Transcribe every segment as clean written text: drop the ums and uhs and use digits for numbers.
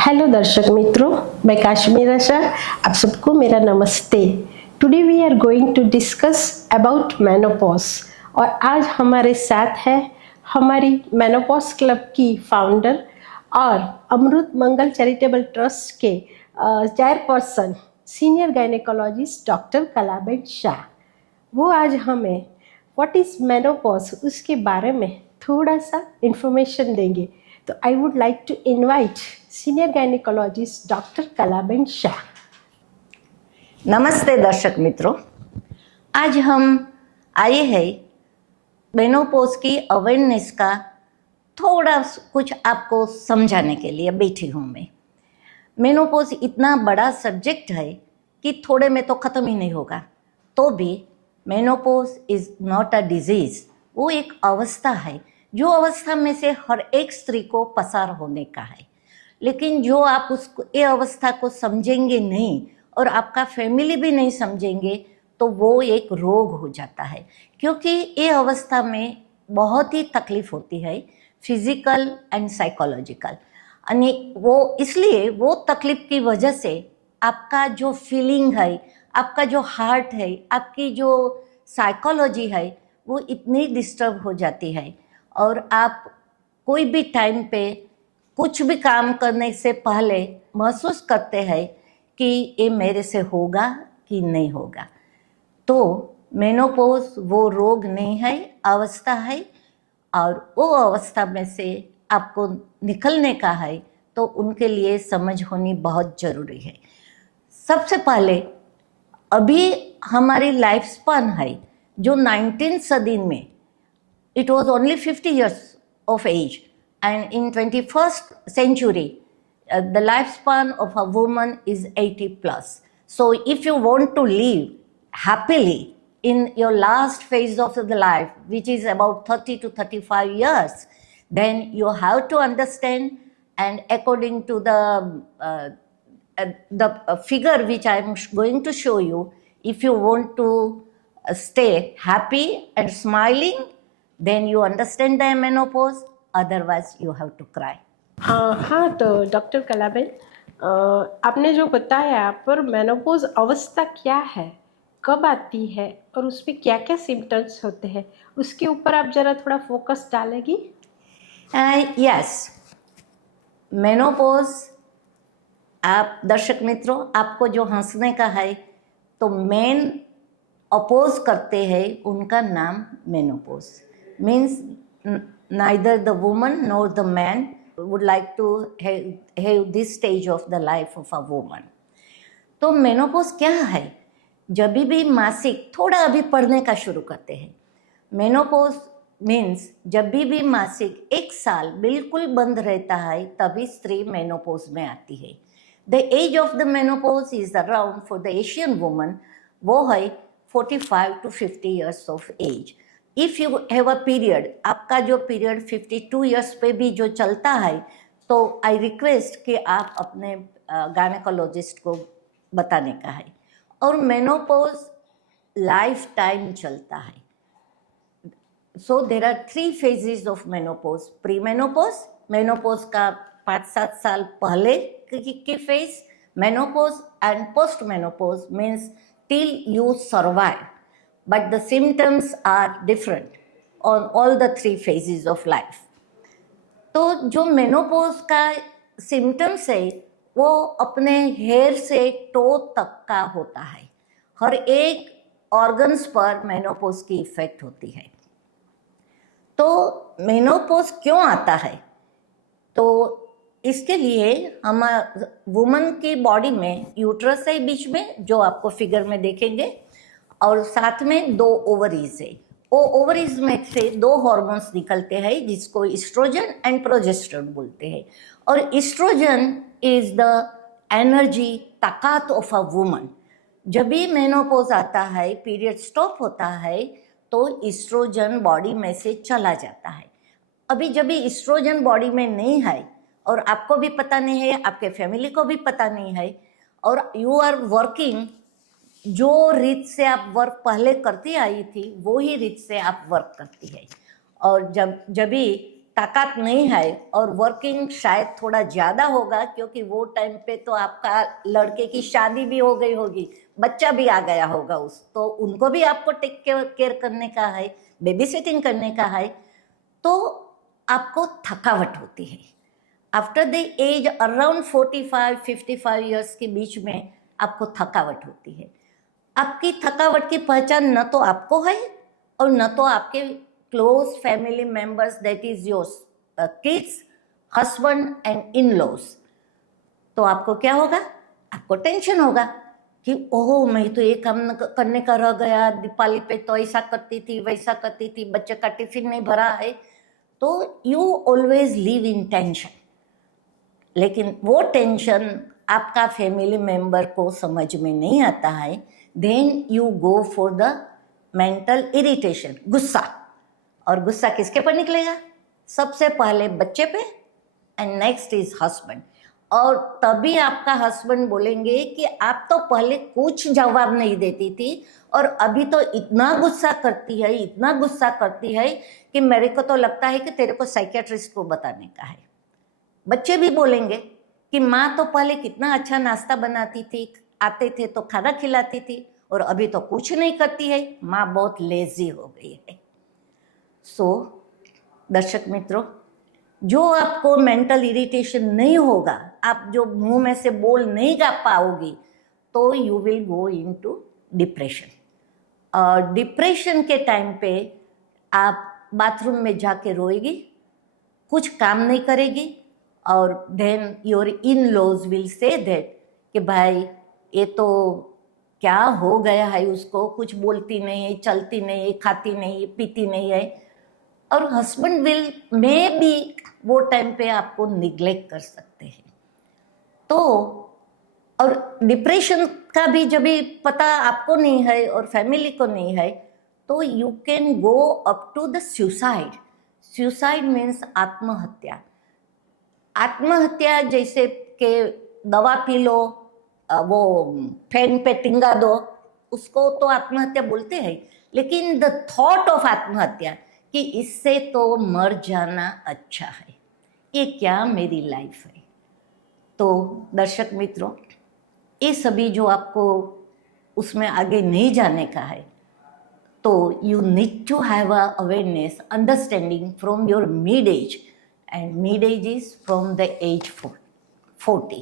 Hello दर्शक मित्रों, मैं काश्मीर आशा, आप सबको मेरा नमस्ते। Today we are going to discuss about menopause और आज हमारे साथ है हमारी मेनोपॉज क्लब की फाउंडर और अमृत मंगल चैरिटेबल ट्रस्ट के chairperson senior gynaecologist doctor Kalaben Shah. वो आज हमें व्हाट इज मेनोपॉज उसके बारे में थोड़ा सा इंफॉर्मेशन देंगे। तो I would like to invite senior gynaecologist doctor Kalaben Shah. नमस्ते दर्शक मित्रों, आज हम आए हैं मेनोपॉज की अवेयरनेस का थोड़ा कुछ आपको समझाने के लिए बैठी हूँ मैं। मेनोपॉज इतना बड़ा सब्जेक्ट है कि थोड़े में तो ख़त्म ही नहीं होगा। तो भी menopause is not a disease, वो एक अवस्था है जो अवस्था में से हर एक स्त्री को पसार होने का है। लेकिन जो आप उसको ये अवस्था को समझेंगे नहीं और आपका फैमिली भी नहीं समझेंगे तो वो एक रोग हो जाता है, क्योंकि ये अवस्था में बहुत ही तकलीफ होती है, फिजिकल एंड साइकोलॉजिकल। यानी वो इसलिए वो तकलीफ की वजह से आपका जो फीलिंग है, आपका जो हार्ट है, आपकी जो साइकोलॉजी है वो इतनी डिस्टर्ब हो जाती है और आप कोई भी टाइम पे कुछ भी काम करने से पहले महसूस करते हैं कि ये मेरे से होगा कि नहीं होगा। तो मेनोपॉज वो रोग नहीं है, अवस्था है, और वो अवस्था में से आपको निकलने का है तो उनके लिए समझ होनी बहुत ज़रूरी है। सबसे पहले अभी हमारी लाइफ स्पान है जो 19वीं सदी में it was only 50 years of age, and in 21st century the lifespan of a woman is 80 plus. So if you want to live happily in your last phase of the life, which is about 30 to 35 years, then you have to understand, and according to the figure which I am going to show you, if you want to stay happy and smiling, then you understand the menopause, otherwise you have to cry. हाँ, तो doctor Kalaben, आपने जो बताया पर menopause अवस्था क्या है, कब आती है और उसमें क्या क्या सिम्टम्स होते हैं, उसके ऊपर आप जरा थोड़ा फोकस डालेगी? यस, मेनोपॉज, आप दर्शक मित्रों, आपको जो हंसने का है तो मेन अपोज करते हैं उनका नाम menopause means neither the woman nor the man would like to have this stage of the life of a woman. तो मेनोपॉज क्या है? जब भी मासिक थोड़ा अभी पढ़ने का शुरू करते हैं, मेनोपॉज मीन्स जब भी मासिक एक साल बिल्कुल बंद रहता है तभी स्त्री मेनोपॉज में आती है। The age of the menopause is around for the Asian woman वो है 45 to 50 years of age. If you have a period, आपका जो पीरियड 52 ईयर्स पे भी जो चलता है तो आई रिक्वेस्ट कि आप अपने गायनेकोलॉजिस्ट को बताने का है। और मेनोपॉज लाइफ टाइम चलता है। So there are 3 phases of menopause. Pre menopause, menopause का 5-7 साल पहले की phase, menopause, and post menopause means till you survive, but the symptoms are different on all the 3 phases of life. तो जो menopause का symptoms है वो अपने हेयर से टो तक का होता है। हर एक ऑर्गन्स पर मेनोपॉज की इफेक्ट होती है। तो मेनोपॉज क्यों आता है? तो इसके लिए हम वुमन की बॉडी में यूट्रस है बीच में, जो आपको फिगर में देखेंगे, और साथ में 2 ओवरीज है। वो ओवरीज में से 2 हॉर्मोन्स निकलते हैं जिसको इस्ट्रोजन एंड प्रोजेस्टेरोन बोलते हैं। और इस्ट्रोजन इज द एनर्जी, ताकत ऑफ अ वुमन। जब भी मेनोपॉज आता है, पीरियड स्टॉप होता है, तो इस्ट्रोजन बॉडी में से चला जाता है। अभी जब भी इस्ट्रोजन बॉडी में नहीं है और आपको भी पता नहीं है, आपके फैमिली को भी पता नहीं है, और यू आर वर्किंग, जो रीत से आप वर्क पहले करती आई थी वो ही रीत से आप वर्क करती है, और जब भी ताकत नहीं है और वर्किंग शायद थोड़ा ज़्यादा होगा, क्योंकि वो टाइम पे तो आपका लड़के की शादी भी हो गई होगी, बच्चा भी आ गया होगा तो उनको भी आपको टेक केयर करने का है, बेबी सिटिंग करने का है, तो आपको थकावट होती है। After the age around 45-55 years के बीच में आपको थकावट होती है। आपकी थकावट की पहचान न तो आपको है और न तो आपके close family members, that is your kids, husband and in laws. तो आपको क्या होगा? आपको टेंशन होगा कि ओह मैं तो ये काम करने का रह गया, दीपावली पे तो ऐसा करती थी वैसा करती थी, बच्चे का टिफिन नहीं भरा है। तो you always live in tension. लेकिन वो टेंशन आपका फैमिली मेंबर को समझ में नहीं आता है। Then you go for the mental irritation, गुस्सा। और गुस्सा किसके पर निकलेगा? सबसे पहले बच्चे पे एंड नेक्स्ट इज हस्बैंड। और तभी आपका हस्बैंड बोलेंगे कि आप तो पहले कुछ जवाब नहीं देती थी और अभी तो इतना गुस्सा करती है, इतना गुस्सा करती है कि मेरे को तो लगता है कि तेरे को साइकियाट्रिस्ट को बताने का है। बच्चे भी बोलेंगे कि माँ तो पहले कितना अच्छा नाश्ता बनाती थी, आते थे तो खाना खिलाती थी, और अभी तो कुछ नहीं करती है, माँ बहुत लेजी हो गई है। सो दर्शक मित्रों, जो आपको मेंटल इरिटेशन नहीं होगा, आप जो मुंह में से बोल नहीं गा पाओगी, तो you will go into depression. और डिप्रेशन के टाइम पे आप बाथरूम में जाके रोएगी, कुछ काम नहीं करेगी, और then your in laws will say that कि भाई ये तो क्या हो गया है, उसको कुछ बोलती नहीं है, चलती नहीं है, खाती नहीं है, पीती नहीं है। और हस्बैंड विल में भी वो टाइम पे आपको निग्लेक्ट कर सकते हैं। तो और डिप्रेशन का भी जब भी पता आपको नहीं है और फैमिली को नहीं है, तो you can go up to the suicide. Suicide means आत्महत्या। आत्महत्या जैसे कि दवा पी लो, वो फैन पे टिंगा दो, उसको तो आत्महत्या बोलते हैं। लेकिन द थॉट ऑफ आत्महत्या कि इससे तो मर जाना अच्छा है, ये क्या मेरी लाइफ है। तो दर्शक मित्रों, ये सभी जो आपको उसमें आगे नहीं जाने का है, तो you need to have a awareness, understanding from your mid age, and mid age is from the age 40,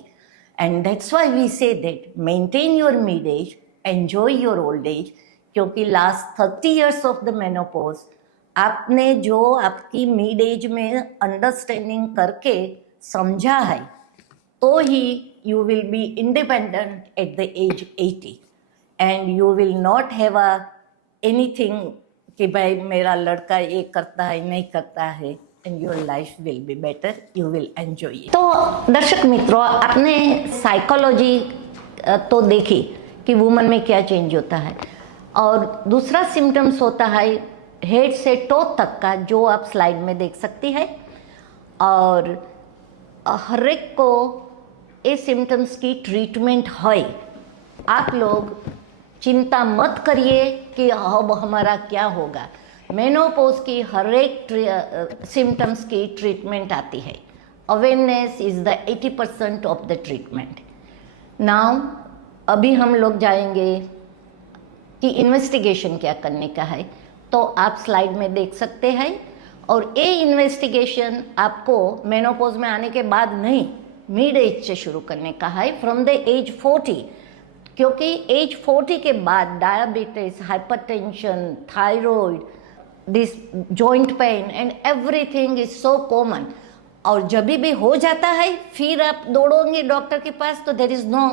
and that's why we say that maintain your mid age, enjoy your old age, क्योंकि last 30 years of the menopause आपने जो आपकी mid age में understanding करके समझा है, तो ही you will be independent at the age 80, and you will not have a anything कि भाई मेरा लड़का ये करता है नहीं करता है, and your life will be better, you will enjoy it। तो दर्शक मित्रों, आपने साइकोलॉजी तो देखी कि वुमन में क्या चेंज होता है, और दूसरा सिम्टम्स होता है हेड से टो तक का, जो आप स्लाइड में देख सकती है। और हर एक को ये सिम्टम्स की ट्रीटमेंट है। आप लोग चिंता मत करिए कि अब हमारा क्या होगा। मेनोपॉज की हर एक सिम्टम्स की ट्रीटमेंट आती है। Awareness is the 80% of the treatment. Now अभी हम लोग जाएंगे कि इन्वेस्टिगेशन क्या करने का है, तो आप स्लाइड में देख सकते हैं। और ये इन्वेस्टिगेशन आपको मेनोपॉज में आने के बाद नहीं, मिड एज से शुरू करने का है, फ्रॉम द एज 40, क्योंकि एज 40 के बाद diabetes, hypertension, thyroid, this joint pain and everything is so common. और जब भी हो जाता है फिर आप दौड़ोगे डॉक्टर के पास, तो there is no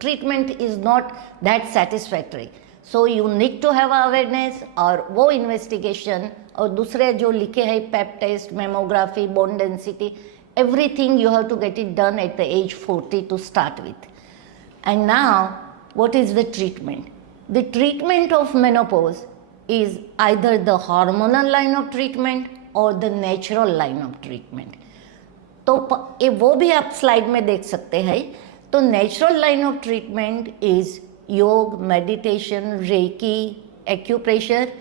treatment is not that satisfactory. So you need to have awareness, और वो इन्वेस्टिगेशन और दूसरे जो लिखे हैं pap test, mammography, bone density, everything you have to get it done at the age 40 to start with. And now, what is the treatment? The treatment of menopause is either the hormonal line of treatment or the natural line of treatment. तो ये वो भी आप slide में देख सकते हैं। तो natural line of treatment is yoga, meditation, reiki, acupressure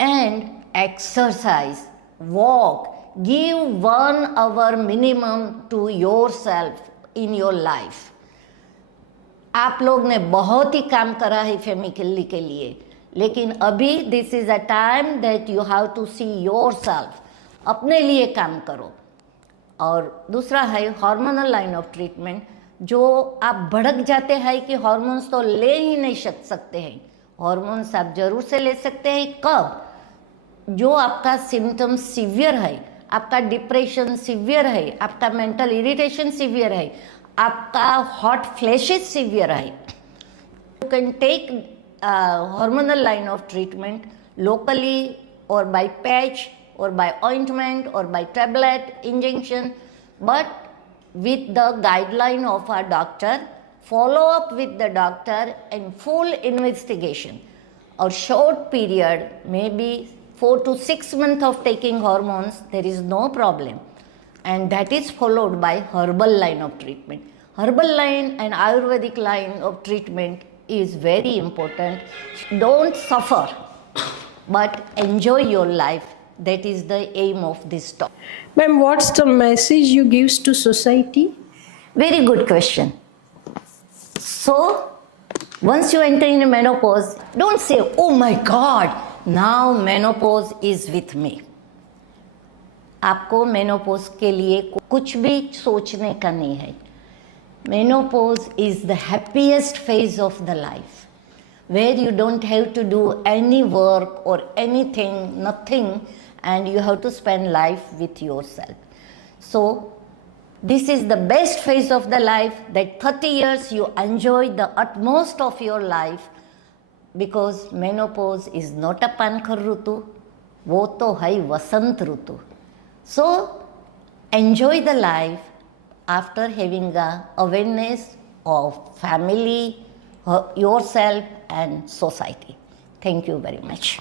and exercise, walk, give 1 hour minimum to yourself in your life. आप लोग ने बहुत ही काम करा है फैमिली के लिए, लेकिन अभी this is a time that you have to see yourself, अपने लिए काम करो. और दूसरा है हार्मोनल लाइन ऑफ ट्रीटमेंट. जो आप भड़क जाते हैं कि हार्मोन्स तो ले ही नहीं सकते हैं, हार्मोन्स आप जरूर से ले सकते हैं. कब? जो आपका सिम्टम सीवियर है, आपका डिप्रेशन सीवियर है, आपका मेंटल इरिटेशन सीवियर है, आपका हॉट फ्लैशेस सीवियर है. You can take hormonal line of treatment locally or by patch or by ointment or by tablet injection, but with the guideline of our doctor, follow up with the doctor and full investigation. Or short period, maybe 4 to 6 months of taking hormones, there is no problem, and that is followed by herbal line of treatment. Herbal line and Ayurvedic line of treatment is very important. Don't suffer, but enjoy your life. That is the aim of this talk. Ma'am, what's the message you gives to society? Very good question. So, once you enter in a menopause, don't say, oh my God, now menopause is with me. आपको menopause के लिए कुछ भी सोचने का नहीं है. Menopause is the happiest phase of the life, where you don't have to do any work or anything, nothing, and you have to spend life with yourself. So, this is the best phase of the life, that 30 years you enjoy the utmost of your life, because menopause is not a Pankhar Rutu, wo to hai Vasant Rutu. So, enjoy the life after having the awareness of family, yourself and society. Thank you very much.